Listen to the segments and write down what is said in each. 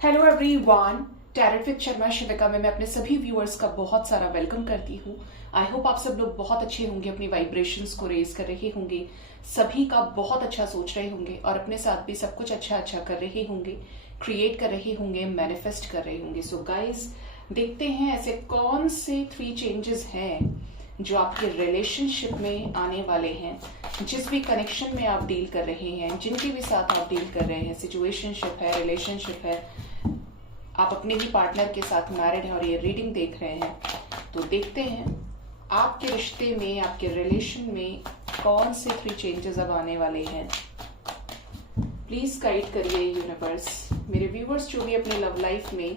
Hello everyone, tarot with Sharma Shivika में मैं अपने सभी व्यूअर्स का बहुत सारा वेलकम करती हूँ। आई होप आप सब लोग बहुत अच्छे होंगे, अपनी वाइब्रेशंस को रेज कर रहे होंगे, सभी का बहुत अच्छा सोच रहे होंगे और अपने साथ भी सब कुछ अच्छा अच्छा कर रहे होंगे, क्रिएट कर रहे होंगे, मैनिफेस्ट कर रहे होंगे। सो गाइज, देखते हैं ऐसे कौन से 3 चेंजेस हैं जो आपके रिलेशनशिप में आने वाले हैं। जिस भी कनेक्शन में आप डील कर रहे हैं, जिनके भी साथ आप डील कर रहे हैं, सिचुएशनशिप है, रिलेशनशिप है, आप अपने ही पार्टनर के साथ मैरिड हैं और ये रीडिंग देख रहे हैं, तो देखते हैं आपके रिश्ते में, आपके रिलेशन में कौन से 3 चेंजेस अब आने वाले हैं। प्लीज गाइड करिए यूनिवर्स। मेरे व्यूवर्स जो भी अपने लव लाइफ में,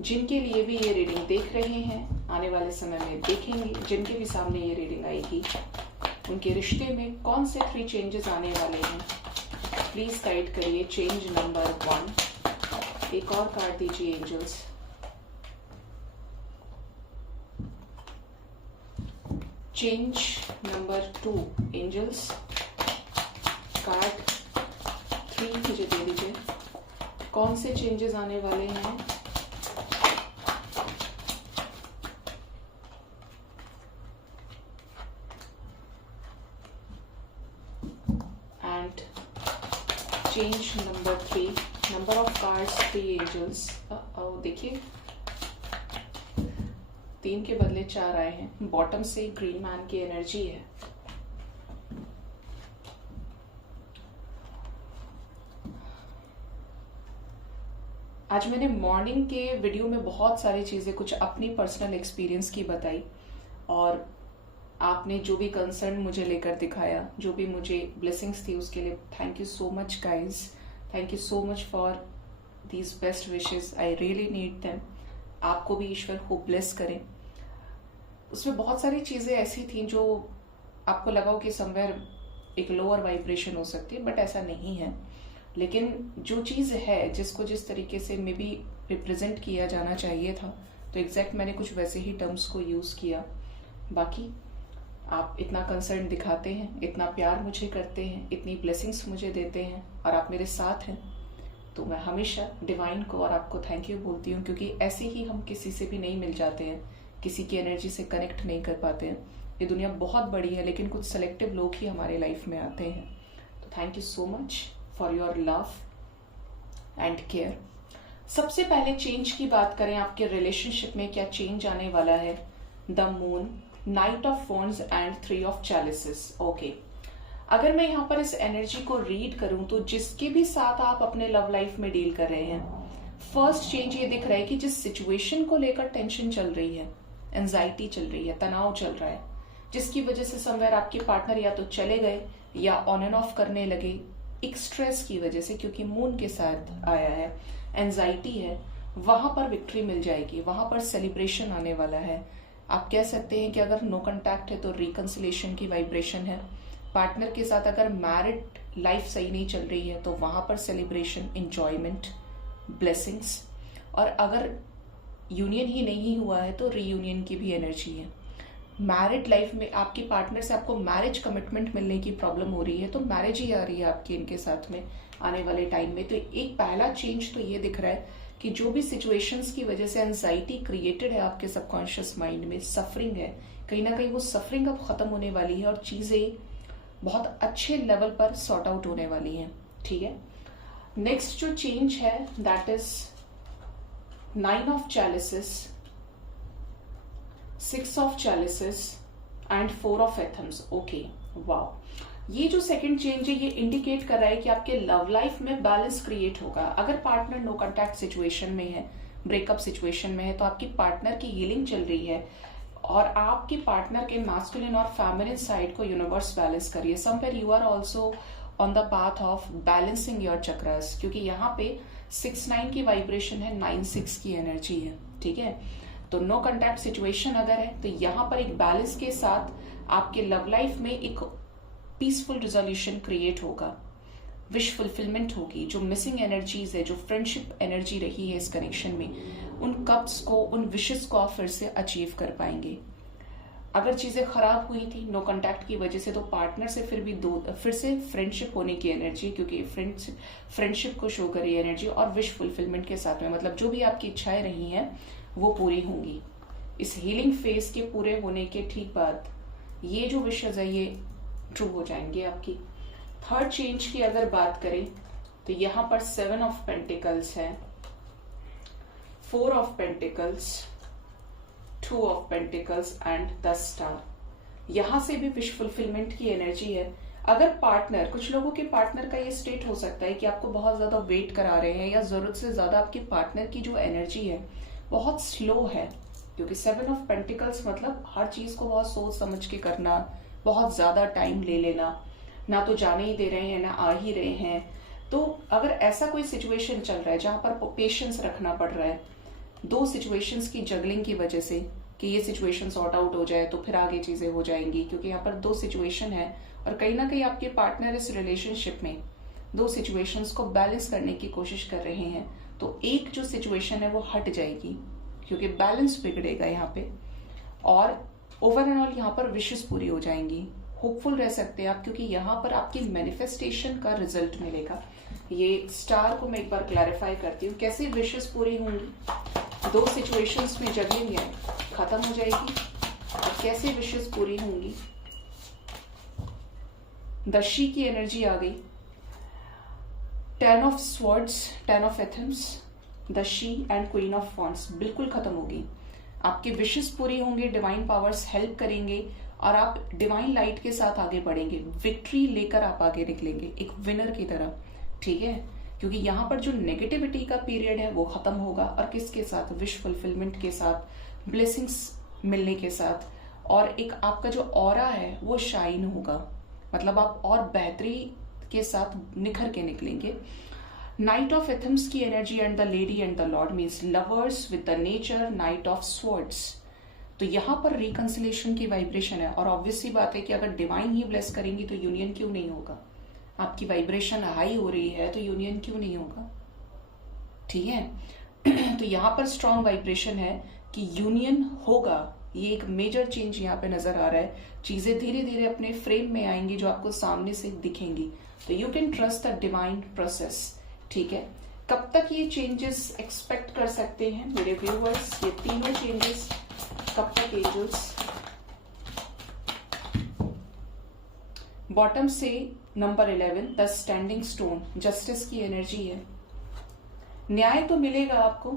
जिनके लिए भी ये रीडिंग देख रहे हैं, आने वाले समय में देखेंगे, जिनके भी सामने ये रीडिंग आएगी, उनके रिश्ते में कौन से 3 चेंजेस आने वाले हैं, प्लीज गाइड करिए। चेंज नंबर 1, एक और कार्ड दीजिए angels. Change number 2 angels, card 3 मुझे दे दीजिए। कौन से चेंजेस आने वाले हैं? And change number 3, number of cards 3 angels. देखिए 3 के बदले 4 आए हैं। बॉटम से ग्रीन मैन की एनर्जी है। आज मैंने मॉर्निंग के वीडियो में बहुत सारी चीजें कुछ अपनी पर्सनल एक्सपीरियंस की बताई और आपने जो भी कंसर्न मुझे लेकर दिखाया, जो भी मुझे ब्लेसिंग्स थी, उसके लिए thank you so much guys. Thank you so much for these best wishes. I really need them. आपको भी ईश्वर को ब्लेस करें। उसमें बहुत सारी चीजें ऐसी थी जो आपको लगा हो कि समवेयर एक लोअर वाइब्रेशन हो सकती है, बट ऐसा नहीं है। लेकिन जो चीज है, जिसको जिस तरीके से मे बी रिप्रेजेंट किया जाना चाहिए था, तो एग्जैक्ट मैंने कुछ वैसे ही टर्म्स को यूज किया। बाकी आप इतना कंसर्न दिखाते हैं, इतना प्यार मुझे करते हैं, इतनी ब्लेसिंग्स मुझे देते हैं और आप मेरे साथ हैं, तो मैं हमेशा डिवाइन को और आपको थैंक यू बोलती हूँ, क्योंकि ऐसे ही हम किसी से भी नहीं मिल जाते हैं, किसी की एनर्जी से कनेक्ट नहीं कर पाते हैं। ये दुनिया बहुत बड़ी है, लेकिन कुछ सेलेक्टिव लोग ही हमारे लाइफ में आते हैं। तो thank you so much for your love and care. सबसे पहले चेंज की बात करें, आपके रिलेशनशिप में क्या चेंज आने वाला है। The moon, knight of wands and 3 of chalices. Okay, अगर मैं यहाँ पर इस एनर्जी को रीड करूं तो जिसके भी साथ आप अपने लव लाइफ में डील कर रहे हैं, फर्स्ट चेंज ये दिख रहा है कि जिस सिचुएशन को लेकर टेंशन चल रही है, एंजाइटी चल रही है, तनाव चल रहा है, जिसकी वजह से समवेयर आपके पार्टनर या तो चले गए या ऑन एंड ऑफ करने लगे, एक स्ट्रेस की वजह से, क्योंकि मून के साथ आया है, एंजाइटी है, वहां पर विक्ट्री मिल जाएगी, वहां पर सेलिब्रेशन आने वाला है। आप कह सकते हैं कि अगर नो कांटेक्ट है तो रिकंसिलेशन की वाइब्रेशन है। पार्टनर के साथ अगर मैरिड लाइफ सही नहीं चल रही है तो वहां पर सेलिब्रेशन, इंजॉयमेंट, ब्लेसिंग्स। और अगर यूनियन ही नहीं हुआ है तो रीयूनियन की भी एनर्जी है। मैरिड लाइफ में आपके पार्टनर से आपको मैरिज कमिटमेंट मिलने की प्रॉब्लम हो रही है तो मैरिज ही आ रही है आपकी इनके साथ में आने वाले टाइम में। तो एक पहला चेंज तो ये दिख रहा है कि जो भी सिचुएशंस की वजह से एंजाइटी क्रिएटेड है आपके सबकॉन्शियस माइंड में, सफरिंग है, कहीं ना कहीं वो सफरिंग अब खत्म होने वाली है और चीजें बहुत अच्छे लेवल पर सॉर्ट आउट होने वाली हैं। ठीक है, नेक्स्ट जो चेंज है that is 9 of chalices, 6 of chalices and 4 of athames. Okay, wow, ये जो सेकंड चेंज है ये इंडिकेट कर रहा है कि आपके लव लाइफ में बैलेंस क्रिएट होगा। अगर पार्टनर नो कांटेक्ट सिचुएशन में है, ब्रेकअप सिचुएशन में है, तो आपकी पार्टनर की हीलिंग चल रही है और आपके पार्टनर के मैस्कुलिन और फेमिनिन साइड को यूनिवर्स बैलेंस करिए। Somewhere you are also on the path of balancing your chakras, क्योंकि यहाँ पे 6-9 की वाइब्रेशन है, 9-6 की एनर्जी है। ठीक है, तो नो कांटेक्ट सिचुएशन अगर है तो यहाँ पर एक बैलेंस के साथ आपके लव लाइफ में एक पीसफुल रिजोल्यूशन क्रिएट होगा, विश फुलफिलमेंट होगी। जो मिसिंग एनर्जीज है, जो फ्रेंडशिप एनर्जी रही है इस कनेक्शन में, उन कप्स को, उन विशेस को आप फिर से अचीव कर पाएंगे। अगर चीजें खराब हुई थी नो कांटेक्ट की वजह से, तो पार्टनर से फिर से फ्रेंडशिप होने की एनर्जी, क्योंकि फ्रेंडशिप को शो करी एनर्जी, और विश फुलफिलमेंट के साथ में, मतलब जो भी आपकी इच्छाएं रही हैं वो पूरी होंगी। इस हीलिंग फेज के पूरे होने के ठीक बाद ये जो विशेज है ये ट्रू हो जाएंगे आपकी। थर्ड चेंज की अगर बात करें तो यहाँ पर 7 ऑफ पेंटिकल्स है, 4 of pentacles, 2 of pentacles and the star. यहां से भी विश फुलफिलमेंट की एनर्जी है। अगर पार्टनर, कुछ लोगों के पार्टनर का ये स्टेट हो सकता है कि आपको बहुत ज्यादा वेट करा रहे हैं, या जरूरत से ज्यादा आपके पार्टनर की जो एनर्जी है बहुत स्लो है, क्योंकि 7 ऑफ पेंटिकल्स मतलब हर चीज को बहुत सोच समझ के करना, बहुत ज्यादा टाइम ले लेना, ना तो जाने ही दे रहे हैं ना आ ही रहे हैं। तो अगर ऐसा कोई सिचुएशन चल रहा है जहां पर पेशेंस रखना पड़ रहा है, दो सिचुएशंस की जगलिंग की वजह से, कि ये सिचुएशन सॉर्ट आउट हो जाए तो फिर आगे चीजें हो जाएंगी, क्योंकि यहाँ पर दो सिचुएशन है और कहीं ना कहीं आपके पार्टनर इस रिलेशनशिप में दो सिचुएशंस को बैलेंस करने की कोशिश कर रहे हैं, तो एक जो सिचुएशन है वो हट जाएगी क्योंकि बैलेंस बिगड़ेगा यहाँ पे, और ओवर एंड ऑल यहाँ पर विशेस पूरी हो जाएंगी। होपफुल रह सकते हैं आप, क्योंकि यहाँ पर आपकी मैनिफेस्टेशन का रिजल्ट मिलेगा। ये स्टार को मैं एक बार क्लैरिफाई करती हूँ, कैसे विशेस पूरी होंगी, दो सिचुएशंस में जगलिंग है खत्म हो जाएगी, और कैसे विशेस पूरी होंगी। दशी की एनर्जी आ गई, 10 ऑफ स्वॉर्ड्स, 10 ऑफ एथम्स, दशी एंड क्वीन ऑफ वॉन्ड्स बिल्कुल खत्म होगी। आपकी विशेस पूरी होंगे, डिवाइन पावर्स हेल्प करेंगे और आप डिवाइन लाइट के साथ आगे बढ़ेंगे, विक्ट्री लेकर आप आगे निकलेंगे एक विनर की तरह, ठीक है। क्योंकि यहाँ पर जो नेगेटिविटी का पीरियड है वो खत्म होगा, और किसके साथ, विश फुलफिलमेंट के साथ, ब्लेसिंग्स मिलने के साथ, और एक आपका जो ऑरा है वो शाइन होगा, मतलब आप और बेहतरी के साथ निखर के निकलेंगे। नाइट ऑफ एथम्स की energy and the lady and the Lord means lovers with the nature, night of swords, तो यहाँ पर रिकंसिलेशन की वाइब्रेशन है। और ऑब्वियसली बात है कि अगर डिवाइन ही ब्लेस करेंगी तो यूनियन क्यों नहीं होगा, आपकी वाइब्रेशन हाई हो रही है तो यूनियन क्यों नहीं होगा, ठीक है। तो यहाँ पर स्ट्रॉन्ग वाइब्रेशन है कि यूनियन होगा, ये एक मेजर चेंज यहाँ पे नजर आ रहा है। चीजें धीरे धीरे अपने फ्रेम में आएंगी जो आपको सामने से दिखेंगी, तो you can trust the divine process, ठीक है। कब तक ये चेंजेस एक्सपेक्ट कर सकते हैं मेरे व्यूअर्स, ये तीनों चेंजेस कब तक एंजल्स। बॉटम से number 11 the standing stone, justice की एनर्जी है। न्याय तो मिलेगा आपको,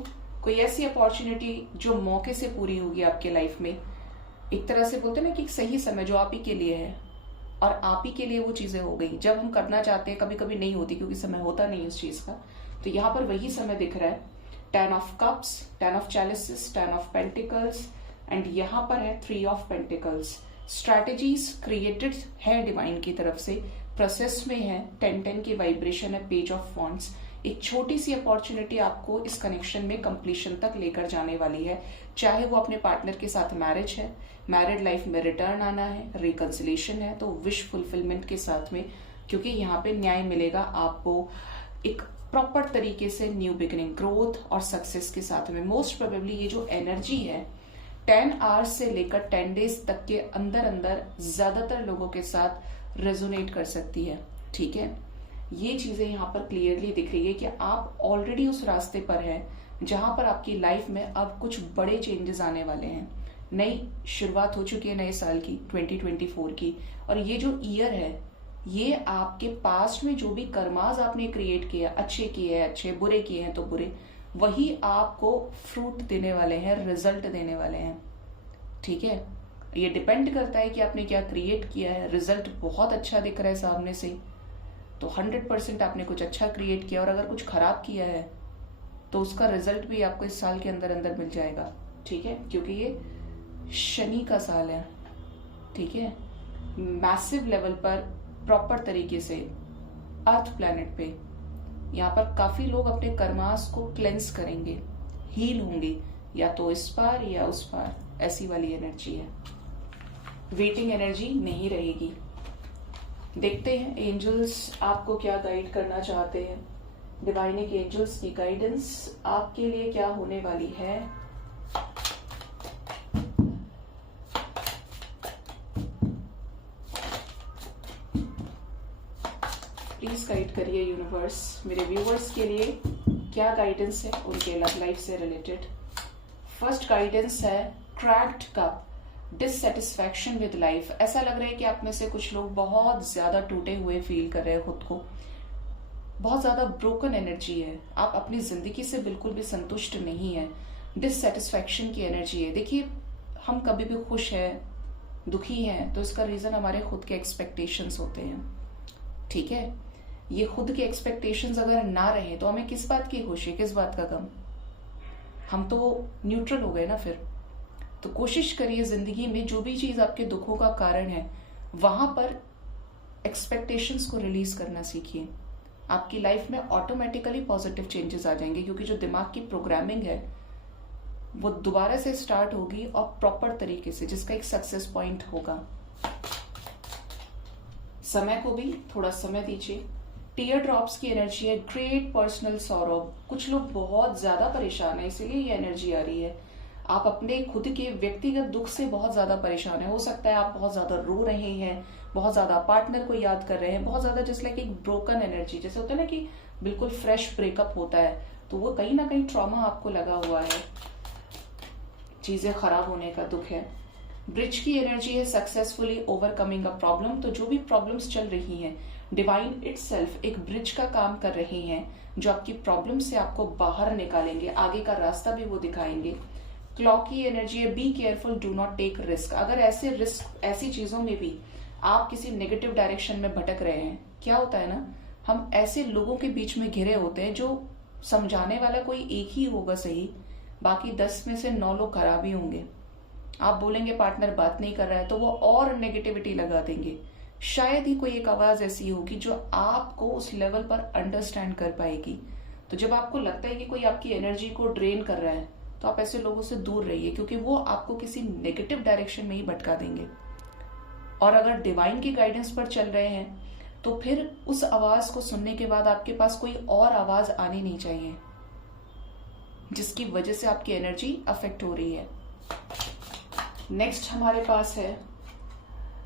कोई ऐसी अपॉर्चुनिटी जो मौके से पूरी होगी आपके लाइफ में, एक तरह से बोलते हैं ना कि एक सही समय जो आप ही के लिए है, और आप ही के लिए वो चीजें हो गई। जब हम करना चाहते हैं कभी कभी नहीं होती क्योंकि समय होता नहीं उस चीज का, तो यहाँ पर वही समय दिख रहा है। 10 of cups, 10 of chalices, 10 of pentacles, and यहाँ पर है 3 ऑफ पेंटिकल्स। स्ट्रैटेजीज क्रिएटेड है डिवाइन की तरफ से, प्रोसेस में है, 10-10 की वाइब्रेशन है, पेज ऑफ वॉन्ड्स। एक छोटी सी अपॉर्चुनिटी आपको इस कनेक्शन में कंप्लीशन तक लेकर जाने वाली है, चाहे वो अपने पार्टनर के साथ मैरिज है, मैरिड लाइफ में रिटर्न आना है, रिकंसिलेशन है, तो विश फुलफिलमेंट के साथ में, क्योंकि यहाँ पे न्याय मिलेगा आपको एक प्रॉपर तरीके से, न्यू बिगिनिंग, ग्रोथ और सक्सेस के साथ में। मोस्ट प्रोबेबली ये जो एनर्जी है 10 आवर्स से लेकर 10 डेज तक के अंदर अंदर ज्यादातर लोगों के साथ रेजोनेट कर सकती है, ठीक है। ये चीजें यहाँ पर क्लियरली दिख रही है कि आप ऑलरेडी उस रास्ते पर हैं जहां पर आपकी लाइफ में अब कुछ बड़े चेंजेस आने वाले हैं। नई शुरुआत हो चुकी है नए साल की, 2024 की, और ये जो ईयर है ये आपके पास्ट में जो भी कर्मास आपने क्रिएट किया, अच्छे किए हैं अच्छे, बुरे किए हैं तो बुरे, वही आपको फ्रूट देने वाले हैं, रिजल्ट देने वाले हैं, ठीक है। ये डिपेंड करता है कि आपने क्या क्रिएट किया है। रिजल्ट बहुत अच्छा दिख रहा है सामने से, तो 100% आपने कुछ अच्छा क्रिएट किया, और अगर कुछ खराब किया है तो उसका रिजल्ट भी आपको इस साल के अंदर अंदर मिल जाएगा, ठीक है। क्योंकि ये शनि का साल है, ठीक है। मैसिव लेवल पर प्रॉपर तरीके से अर्थ प्लैनेट पे यहाँ पर काफी लोग अपने कर्मास को क्लेंस करेंगे, हील होंगे, या तो इस पार या उस पार, ऐसी वाली एनर्जी है। वेटिंग एनर्जी नहीं रहेगी। देखते हैं एंजल्स आपको क्या गाइड करना चाहते हैं। डिवाइनिक एंजल्स की गाइडेंस आपके लिए क्या होने वाली है। गाइड करिए यूनिवर्स मेरे व्यूवर्स के लिए, क्या गाइडेंस है उनके लव लाइफ से रिलेटेड। फर्स्ट गाइडेंस है cracked cup, dissatisfaction with life. ऐसा लग रहा है कि आप में से कुछ लोग बहुत ज्यादा टूटे हुए फील कर रहे हैं खुद को, बहुत ज्यादा ब्रोकन एनर्जी है, आप अपनी जिंदगी से बिल्कुल भी संतुष्ट नहीं है, डिससेटिस्फैक्शन की एनर्जी है। देखिए, हम कभी भी खुश है, दुखी हैं, तो इसका रीजन हमारे खुद के एक्सपेक्टेशंस होते हैं। ठीक है, ये खुद के एक्सपेक्टेशंस अगर ना रहे तो हमें किस बात की खुशी, किस बात का गम? हम तो न्यूट्रल हो गए ना फिर। तो कोशिश करिए जिंदगी में जो भी चीज आपके दुखों का कारण है वहां पर एक्सपेक्टेशंस को रिलीज करना सीखिए। आपकी लाइफ में ऑटोमेटिकली पॉजिटिव चेंजेस आ जाएंगे, क्योंकि जो दिमाग की प्रोग्रामिंग है वो दोबारा से स्टार्ट होगी और प्रॉपर तरीके से, जिसका एक सक्सेस पॉइंट होगा। समय को भी थोड़ा समय दीजिए। टीयर ड्रॉप्स की एनर्जी है, ग्रेट पर्सनल सॉरो। कुछ लोग बहुत ज्यादा परेशान है, इसीलिए ये एनर्जी आ रही है। आप अपने खुद के व्यक्तिगत दुख से बहुत ज्यादा परेशान है। हो सकता है आप बहुत ज्यादा रो रहे हैं, बहुत ज्यादा पार्टनर को याद कर रहे हैं, बहुत ज्यादा जैसे लाइक एक ब्रोकन एनर्जी, जैसे होता है ना कि बिल्कुल फ्रेश ब्रेकअप होता है, तो वो कहीं ना कहीं ट्रॉमा आपको लगा हुआ है, चीजें खराब होने का दुख है। ब्रिज की एनर्जी है, सक्सेसफुली ओवरकमिंग अ प्रॉब्लम। तो जो भी प्रॉब्लम्स चल रही हैं, डिवाइन इटसेल्फ एक ब्रिज का काम कर रहे हैं, जो आपकी प्रॉब्लम से आपको बाहर निकालेंगे, आगे का रास्ता भी वो दिखाएंगे। क्लॉक की एनर्जी है, be careful, do not take risk. अगर ऐसे रिस्क, ऐसी चीजों में भी आप किसी नेगेटिव डायरेक्शन में भटक रहे हैं, क्या होता है ना, हम ऐसे लोगों के बीच में घिरे होते हैं जो समझाने वाला कोई एक ही होगा सही, बाकी 10 में से 9 लोग खराब ही होंगे। आप बोलेंगे पार्टनर बात नहीं कर रहा है, तो वो और नेगेटिविटी लगा देंगे। शायद ही कोई एक आवाज ऐसी होगी जो आपको उस लेवल पर अंडरस्टैंड कर पाएगी। तो जब आपको लगता है कि कोई आपकी एनर्जी को ड्रेन कर रहा है, तो आप ऐसे लोगों से दूर रहिए, क्योंकि वो आपको किसी नेगेटिव डायरेक्शन में ही भटका देंगे। और अगर डिवाइन की गाइडेंस पर चल रहे हैं, तो फिर उस आवाज को सुनने के बाद आपके पास कोई और आवाज आनी नहीं चाहिए जिसकी वजह से आपकी एनर्जी अफेक्ट हो रही है। नेक्स्ट हमारे पास है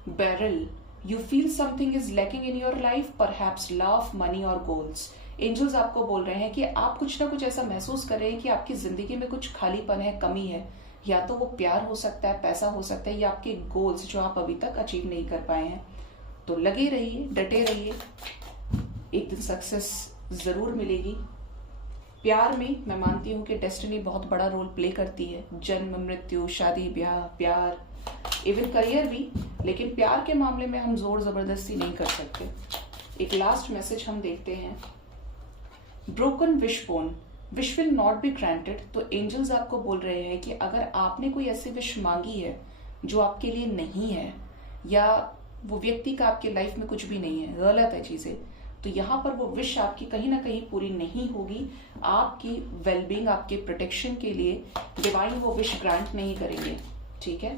barrel. You feel something is lacking in your life, perhaps love, money और गोल्स। एंजल्स आपको बोल रहे हैं कि आप कुछ ना कुछ ऐसा महसूस कर रहे हैं कि आपकी जिंदगी में कुछ खालीपन है, कमी है। या तो वो प्यार हो सकता है, पैसा हो सकता है, या आपके गोल्स जो आप अभी तक अचीव नहीं कर पाए हैं। तो लगे रहिए, डटे रहिए, एक दिन सक्सेस जरूर मिलेगी। प्यार में मैं मानती हूँ कि डेस्टिनी बहुत बड़ा रोल प्ले करती है। जन्म, मृत्यु, शादी, ब्याह, प्यार, इवन करियर भी। लेकिन प्यार के मामले में हम जोर जबरदस्ती नहीं कर सकते। एक लास्ट मैसेज हम देखते हैं। Broken wish bone, wish will not be granted. तो एंजल्स आपको बोल रहे हैं कि अगर आपने कोई ऐसी विश मांगी है जो आपके लिए नहीं है, या वो व्यक्ति का आपके लाइफ में कुछ भी नहीं है, गलत है चीजें, तो यहाँ पर वो विश आपकी कहीं ना कहीं पूरी नहीं होगी। आपकी वेलबींग, आपके प्रोटेक्शन के लिए डिवाइन वो विश ग्रांट नहीं करेंगे। ठीक है,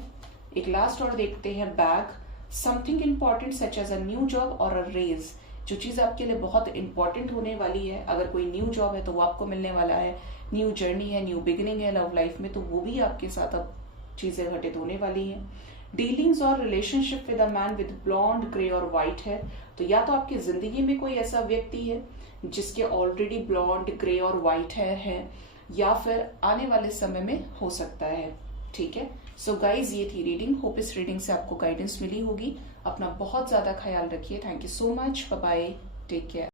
एक लास्ट और देखते हैं bag. Something important such as a new job और अ रेज। जो चीज आपके लिए बहुत इंपॉर्टेंट होने वाली है, अगर कोई न्यू जॉब है तो वो आपको मिलने वाला है, न्यू जर्नी है, न्यू बिगिनिंग है लव लाइफ में, तो वो भी आपके साथ अब चीजें घटित होने वाली हैं। डीलिंग्स और relationship with a man with blond, grey और व्हाइट है। तो या तो आपकी जिंदगी में कोई ऐसा व्यक्ति है जिसके ऑलरेडी ब्लॉन्ड, ग्रे और व्हाइट हेयर है, या फिर आने वाले समय में हो सकता है। ठीक है, सो गाइज ये थी रीडिंग। होप इस रीडिंग से आपको गाइडेंस मिली होगी। अपना बहुत ज्यादा ख्याल रखिए। Thank you so much, bye bye, take care.